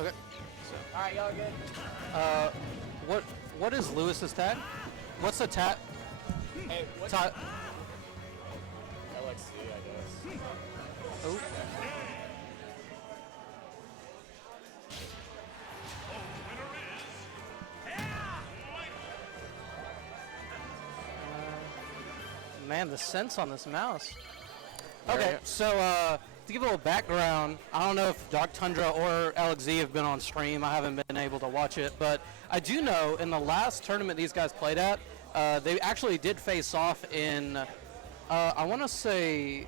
Okay. All right, y'all good? What is Lewis's tag? What's the tag? Hey, what's LXC, I guess. Oh. Man, the sense on this mouse. Okay, so to give a little background, I don't know if Dark Tundra or LXZ have been on stream. I haven't been able to watch it, but I do know in the last tournament these guys played at, they actually did face off in, I want to say,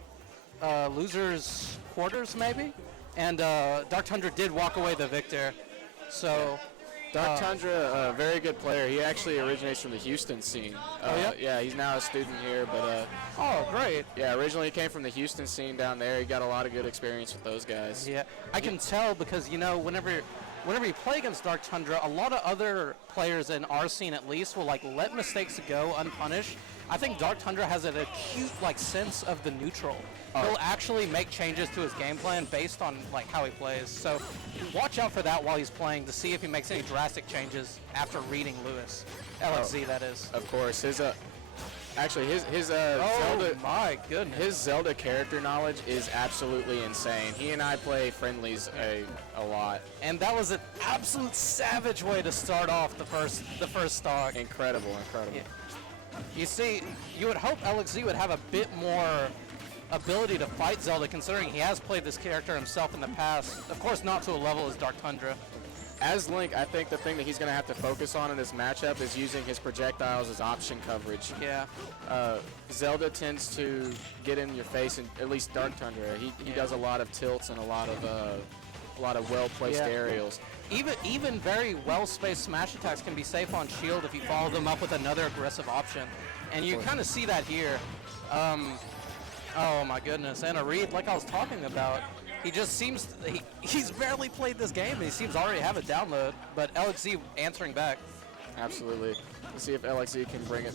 losers quarters maybe, and Dark Tundra did walk away the victor. So. Dark Tundra, a very good player. He actually originates from the Houston scene. Yeah, he's now a student here, but oh, great. Yeah, originally he came from the Houston scene down there. He got a lot of good experience with those guys. Yeah, I can tell because whenever you play against Dark Tundra, a lot of other players in our scene at least will let mistakes go unpunished. I think Dark Tundra has an acute sense of the neutral. He'll actually make changes to his game plan based on how he plays. So watch out for that while he's playing to see if he makes any drastic changes after reading Lewis. LXZ, that is. Of course, his Zelda. My goodness. His Zelda character knowledge is absolutely insane. He and I play friendlies a lot. And that was an absolute savage way to start off the first stock. Incredible. Yeah. You see, you would hope LXZ would have a bit more ability to fight Zelda, considering he has played this character himself in the past. Of course, not to a level as Dark Tundra. As Link, I think the thing that he's going to have to focus on in this matchup is using his projectiles as option coverage. Yeah. Zelda tends to get in your face, and at least Dark Tundra. He does a lot of tilts and a lot of well-placed aerials. Even very well-spaced smash attacks can be safe on shield if you follow them up with another aggressive option. And you kind of see that here. Oh my goodness, and a read like I was talking about. He just seems, he's barely played this game and he seems already have a download, but LXZ answering back. Absolutely. Let's see if LXZ can bring it.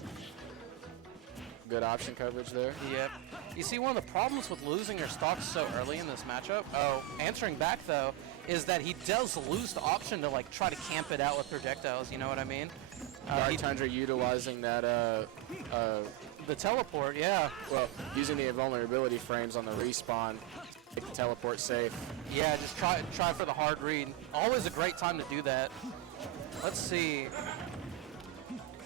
Good option coverage there. Yep. You see, one of the problems with losing your stocks so early in this matchup, answering back though, is that he does lose the option to try to camp it out with projectiles, you know what I mean? Dark Tundra utilizing that the teleport, yeah. Well, using the invulnerability frames on the respawn, make the teleport safe. Yeah, just try for the hard read. Always a great time to do that. Let's see.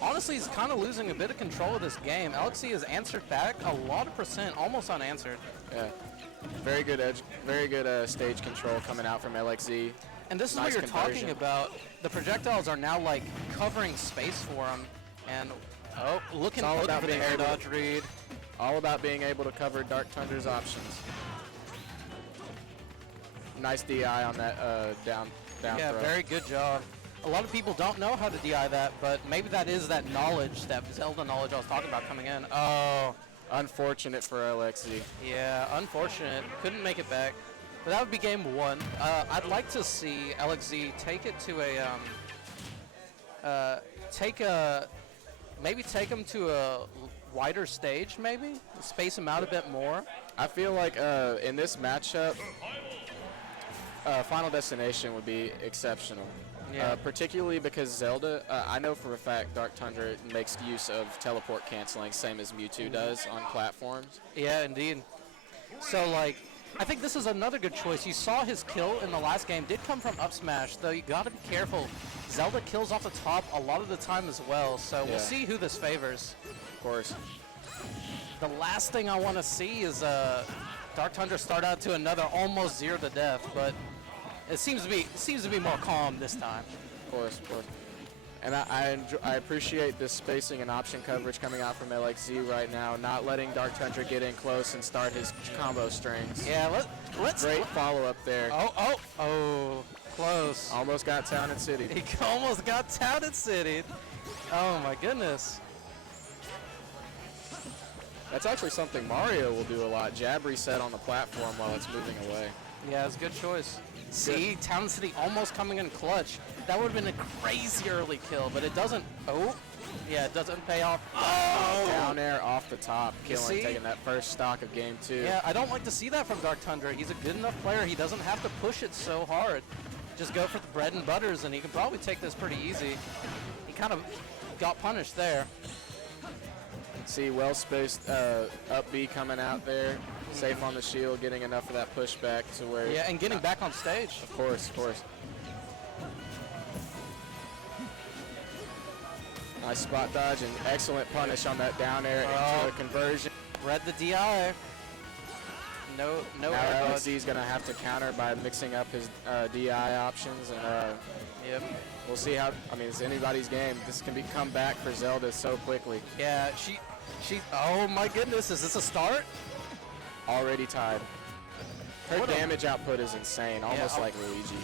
Honestly, he's kind of losing a bit of control of this game. LXZ has answered back a lot of percent, almost unanswered. Yeah, very good edge, very good stage control coming out from LXZ. And this is what you're talking about. The projectiles are now covering space for him, and looking for the air dodge read. All about being able to cover Dark Tundra's options. Nice DI on that down Yeah, throw. Very good job. A lot of people don't know how to DI that, but maybe that is that knowledge, that Zelda knowledge I was talking about coming in. Oh. Unfortunate for LXZ. Yeah, unfortunate. Couldn't make it back. But that would be game one. I'd like to see LXZ take it to maybe take him to a wider stage, maybe? Space him out a bit more. I feel like in this matchup, Final Destination would be exceptional. Yeah. Particularly because Zelda, I know for a fact Dark Tundra makes use of teleport canceling, same as Mewtwo does on platforms. Yeah, indeed. So, I think this is another good choice. You saw his kill in the last game did come from up smash, though you got to be careful. Zelda kills off the top a lot of the time as well, so we'll see who this favors. Of course. The last thing I want to see is Dark Tundra start out to another almost 0 to death, but it seems to be more calm this time. Of course. And I appreciate this spacing and option coverage coming out from LXZ right now, not letting Dark Tundra get in close and start his combo strings. Yeah, let's great follow up there. Oh, close. Almost got Town and City. He almost got Town and City. Oh my goodness. That's actually something Mario will do a lot. Jab reset on the platform while it's moving away. Yeah, it's a good choice. See, Town City almost coming in clutch. That would have been a crazy early kill, but it doesn't. Yeah, it doesn't pay off. Down air off the top, killing, taking that first stock of game 2. Yeah, I don't like to see that from Dark Tundra. He's a good enough player. He doesn't have to push it so hard. just go for the bread and butters, and he can probably take this pretty easy. He kind of got punished there. See, well-spaced up B coming out there. Safe on the shield, getting enough of that pushback to where... Yeah, and getting back on stage. Of course, of course. Nice spot dodge and excellent punish on that down air into the conversion. Read the DI. No Now air dodge. LXZ is going to have to counter by mixing up his DI options, and Yep. we'll see how. I mean, it's anybody's game. This can come back for Zelda so quickly. Yeah, she. Oh my goodness, is this a start? Already tied. Her What a- damage output is insane, almost Yeah, like Luigi.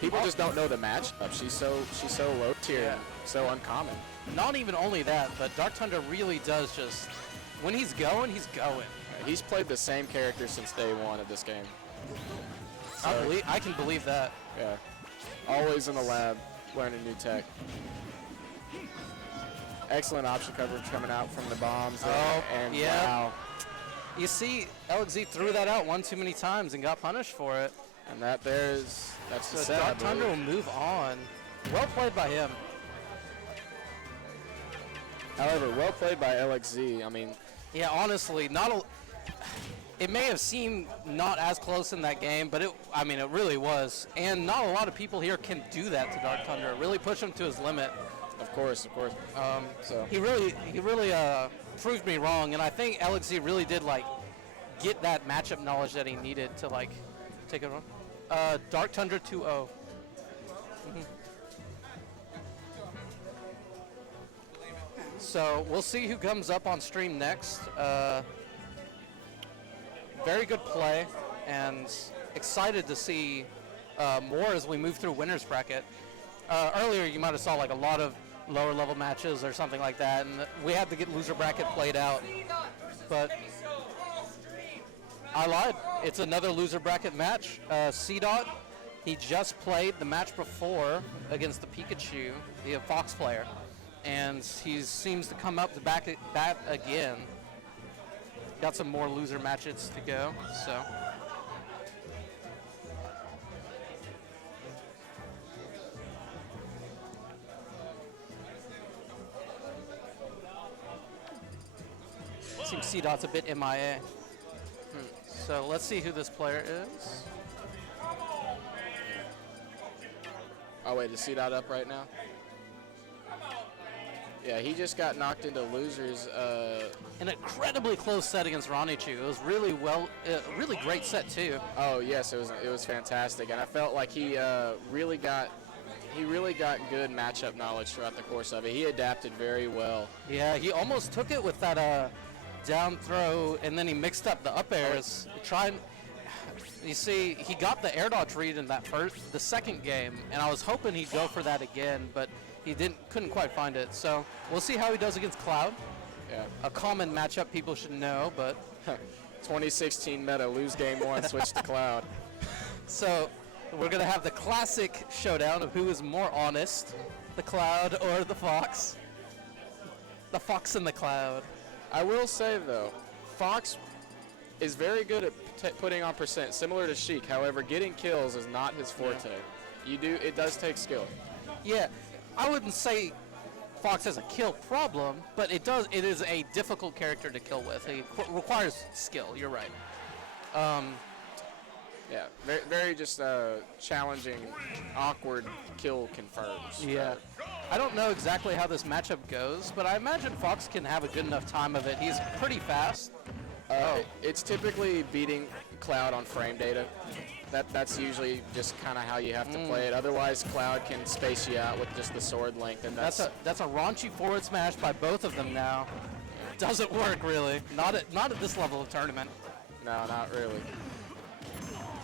People just don't know the matchup. She's so low tier, Yeah. and so uncommon. Not even only that, but Dark Tundra really does just, when he's going, he's going. He's played the same character since day one of this game. I can believe that. Yeah, always in the lab, learning new tech. Excellent option coverage coming out from the bombs. And yeah. wow. You see, LXZ threw that out one too many times and got punished for it. And that's the So set, I Dark Tundra will believe. move on. Well played by him. However, well played by LXZ. I mean, Yeah, honestly, it may have seemed not as close in that game, but it really was. And not a lot of people here can do that to Dark Tundra. Really push him to his limit. of course. So He really proved me wrong, and I think LXZ really did get that matchup knowledge that he needed to take it on. Dark Tundra 2-0. So we'll see who comes up on stream next. Very good play, and excited to see more as we move through winners bracket. Earlier you might have saw a lot of lower level matches or something like that, and we had to get loser bracket played out. But I lied. It's another loser bracket match. C-Dot, he just played the match before against the Pikachu, the Fox player, and he seems to come up to back that again. Got some more loser matches to go, so. Seems C-Dot's a bit MIA. So let's see who this player is. Oh wait, is C-Dot up right now? Yeah, he just got knocked into losers. An incredibly close set against Ranichu. It was really really great set too. Oh yes, it was fantastic, and I felt like he really got good matchup knowledge throughout the course of it. He adapted very well. Yeah, he almost took it with that down throw, and then he mixed up the up airs. You see, he got the air dodge read in the second game, and I was hoping he'd go for that again, but he couldn't quite find it. So we'll see how he does against Cloud. Yeah. A common matchup people should know, but 2016 meta, lose game one, switch to Cloud. so we're gonna have the classic showdown of who is more honest, the Cloud or the Fox. The Fox and the Cloud. I will say though, Fox is very good at putting on percent, similar to Sheik. However, getting kills is not his forte. It does take skill. Yeah, I wouldn't say Fox has a kill problem, but it is a difficult character to kill with. It requires skill, you're right. Yeah, very, very just challenging, awkward kill confirms. Yeah. I don't know exactly how this matchup goes, but I imagine Fox can have a good enough time of it. He's pretty fast. It's typically beating Cloud on frame data. That's usually just kind of how you have to play it. Otherwise, Cloud can space you out with just the sword length, and that's a raunchy forward smash by both of them now. Doesn't work really. Not at this level of tournament. No, not really.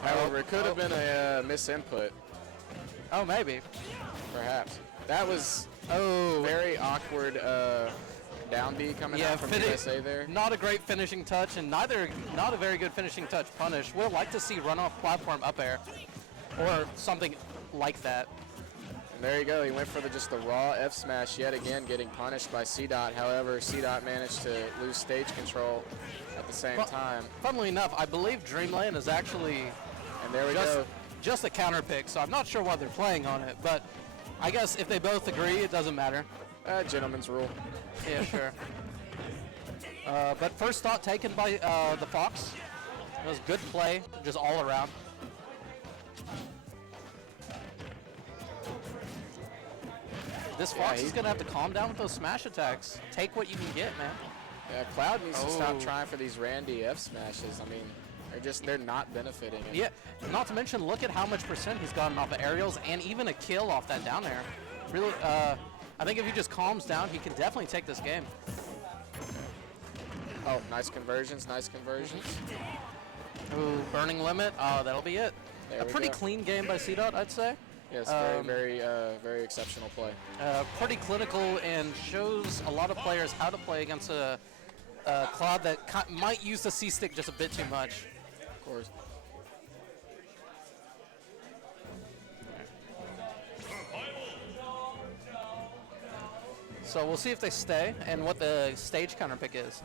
However, it could have been a misinput, Oh, maybe. perhaps. That was Oh, very awkward down B coming out from USA there. Not a great finishing touch, and not a very good finishing touch punish. Would like to see run-off platform up air, or something like that. And there you go. He went for just the raw F smash yet again, getting punished by C-Dot. However, C-Dot managed to lose stage control at the same time. Funnily enough, I believe Dreamland is actually And there we go. just a counter pick, so I'm not sure why they're playing on it. But I guess if they both agree, it doesn't matter. Gentleman's rule. Yeah, sure. But first thought taken by the Fox. It was good play, just all around. This Fox is going to have to calm down with those smash attacks. Take what you can get, man. Yeah, Cloud needs to stop trying for these Randy F smashes. I mean, they're not benefiting. Yeah, not to mention, look at how much percent he's gotten off the aerials and even a kill off that down there. Really, I think if he just calms down, he can definitely take this game. Oh, nice conversions, nice conversions. Ooh, burning limit. Oh, that'll be it. There a pretty go. clean game by C-Dot, I'd say. Yes, very exceptional play. Pretty clinical and shows a lot of players how to play against a Cloud that might use the C-stick just a bit too much. Of course. So we'll see if they stay and what the stage counter pick is.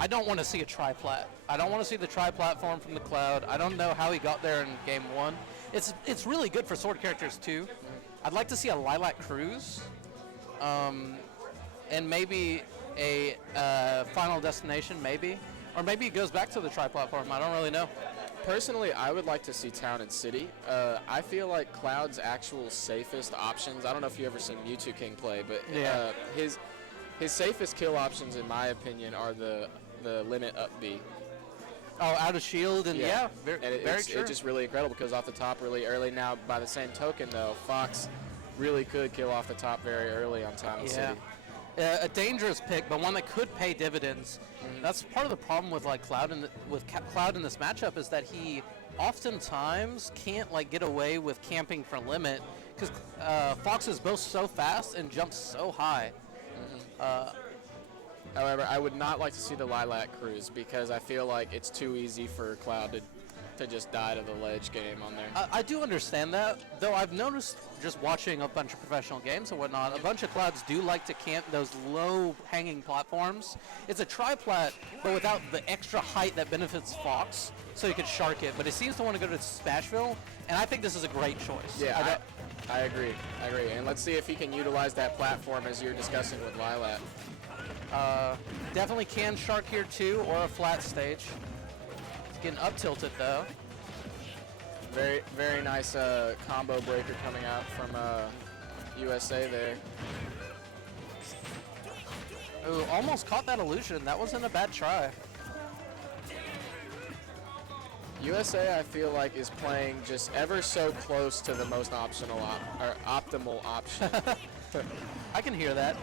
I don't want to see a tri-plat. I don't want to see the tri-platform from the Cloud. I don't know how he got there in game one. It's really good for sword characters too. I'd like to see a Lilac Cruise, and maybe a Final Destination, maybe, or maybe it goes back to the tri-platform. I don't really know. Personally, I would like to see Town and City. I feel like Cloud's actual safest options. I don't know if you ever seen Mewtwo King play, but Yeah. His safest kill options, in my opinion, are the limit up B. Oh, out of shield and very true. It's just really incredible because off the top really early. Now, by the same token, though, Fox really could kill off the top very early on Town and City. A dangerous pick, but one that could pay dividends. That's part of the problem with like Cloud Cloud in this matchup is that he oftentimes can't like get away with camping for limit because Fox is both so fast and jumps so high. However, I would not like to see the Lilac Cruise because I feel like it's too easy for Cloud to just die to the ledge game on there. I do understand that, though I've noticed just watching a bunch of professional games and whatnot, a bunch of Clouds do like to camp those low-hanging platforms. It's a tri-plat, but without the extra height that benefits Fox, so you could shark it. But it seems to want to go to Smashville, and I think this is a great choice. Yeah, I agree. And let's see if he can utilize that platform as you're discussing with Lilac. Definitely can shark here too, or a flat stage. It's getting up tilted though. Very nice combo breaker coming out from USA there. Ooh, almost caught that illusion. That wasn't a bad try. USA, I feel like, is playing just ever so close to the most optimal option. I can hear that.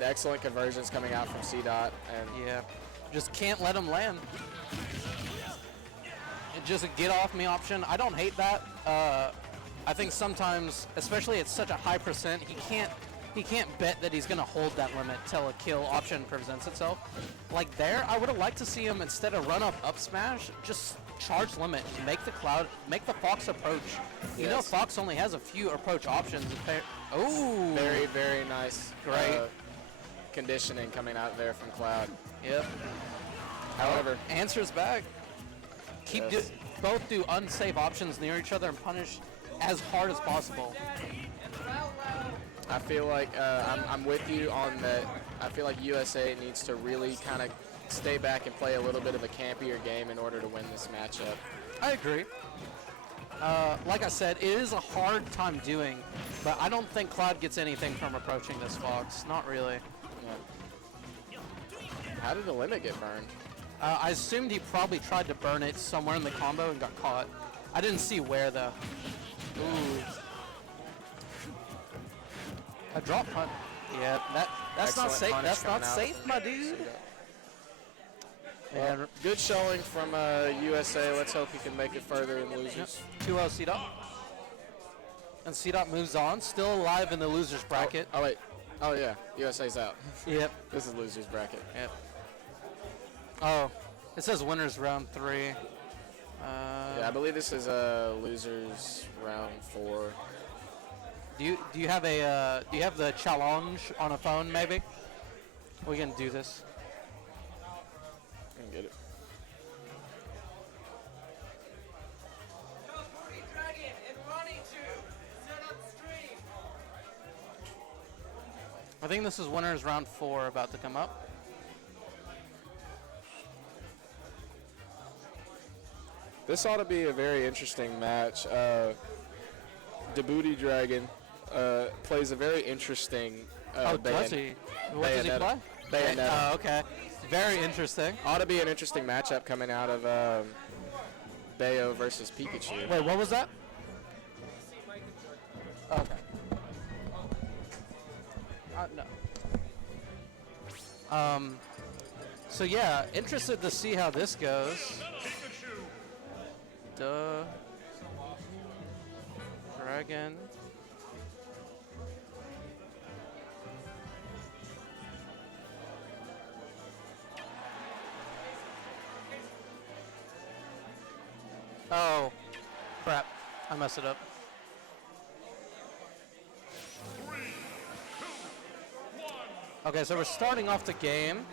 Excellent conversions coming out from C-Dot, and Yeah, just can't let him land. Just a get off me option. I don't hate that. I think sometimes, especially at such a high percent, he can't bet that he's gonna hold that limit till a kill option presents itself. Like there, I would have liked to see him instead of run up smash, just charge limit, make the Fox approach. You know, Fox only has a few approach options. Oh, very nice. Great. Conditioning coming out there from Cloud. Yep. However, answers back. Both do unsafe options near each other and punish as hard as possible. I feel like I'm with you on that. I feel like USA needs to really kind of stay back and play a little bit of a campier game in order to win this matchup. I agree. Like I said, it is a hard time doing, but I don't think Cloud gets anything from approaching this Fox. Not really. Yeah. How did the limit get burned? I assumed he probably tried to burn it somewhere in the combo and got caught. I didn't see where though. Ooh. A drop punt. Yeah, that's not safe. That's not safe, my dude. Well, good showing from USA. Let's hope he can make it further in losers. 2-0 C-Dot. And C-Dot moves on, still alive in the losers bracket. Oh wait. Oh yeah, USA's out. Yep. This is losers bracket. Yep. Oh, it says winners round 3. Yeah, I believe this is losers round 4. Do you have the challenge on a phone maybe? We can do this. I can get it. I think this is winners round 4 about to come up. This ought to be a very interesting match. Djibouti Dragon plays a very interesting Does he? What does he play? Bayonetta. Oh, okay. Very interesting. Ought to be an interesting matchup coming out of Bayo versus Pikachu. Wait, what was that? Okay. No. So yeah, interested to see how this goes. Duh. Dragon. Oh, crap. I messed it up. Okay, so we're starting off the game.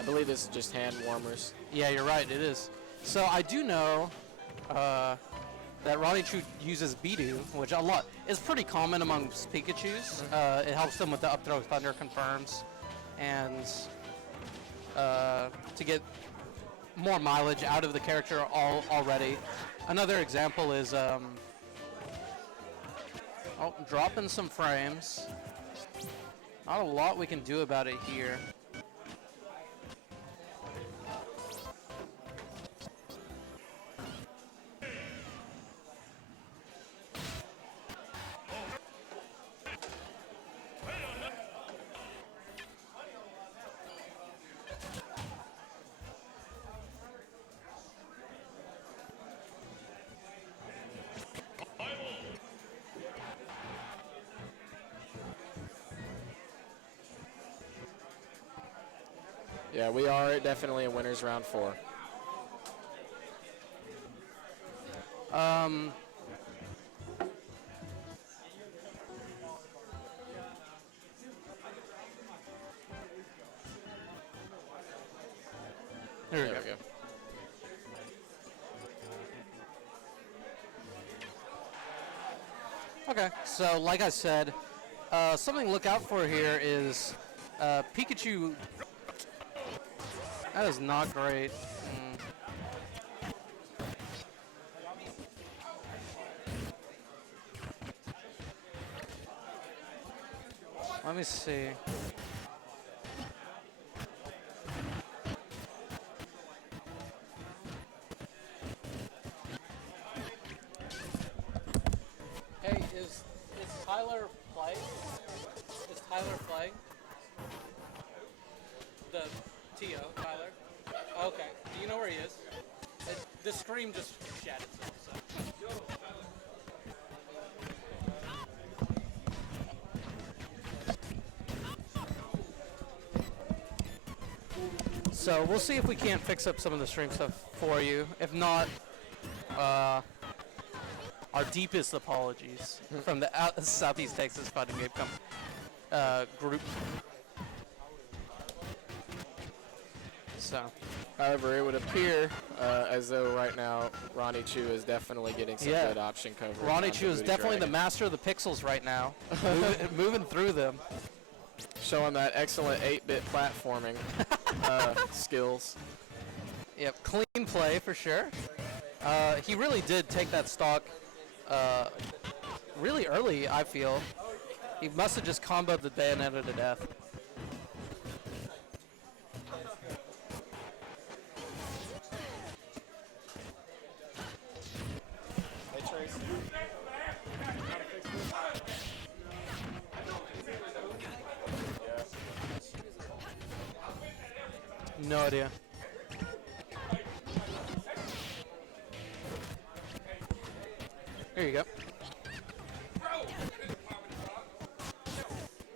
I believe this is just hand warmers. Yeah, you're right, it is. So I do know that Raichu uses Bidoof, which is pretty common amongst Pikachus. It helps them with the up throw thunder confirms, and to get more mileage out of the character already. Another example is dropping some frames. Not a lot we can do about it here. Yeah, we are definitely in winners round 4. There we go. Okay, so like I said, something to look out for here is Pikachu. That is not great. Let me see. Hey, is Tyler playing? Is Tyler playing? The T.O. Tyler? Okay. Do you know where he is? The screen just shat itself, so we'll see if we can't fix up some of the stream stuff for you. If not, our deepest apologies from the Southeast Texas Fighting Game group. So, however, it would appear as though right now Ronnie Chu is definitely getting some good option coverage. Ronnie Chu is definitely the master of the pixels right now, moving through them. Showing that excellent 8-bit platforming skills. Yep, clean play for sure. He really did take that stock really early, I feel. He must have just comboed the Bayonetta to death. No idea. Here you go.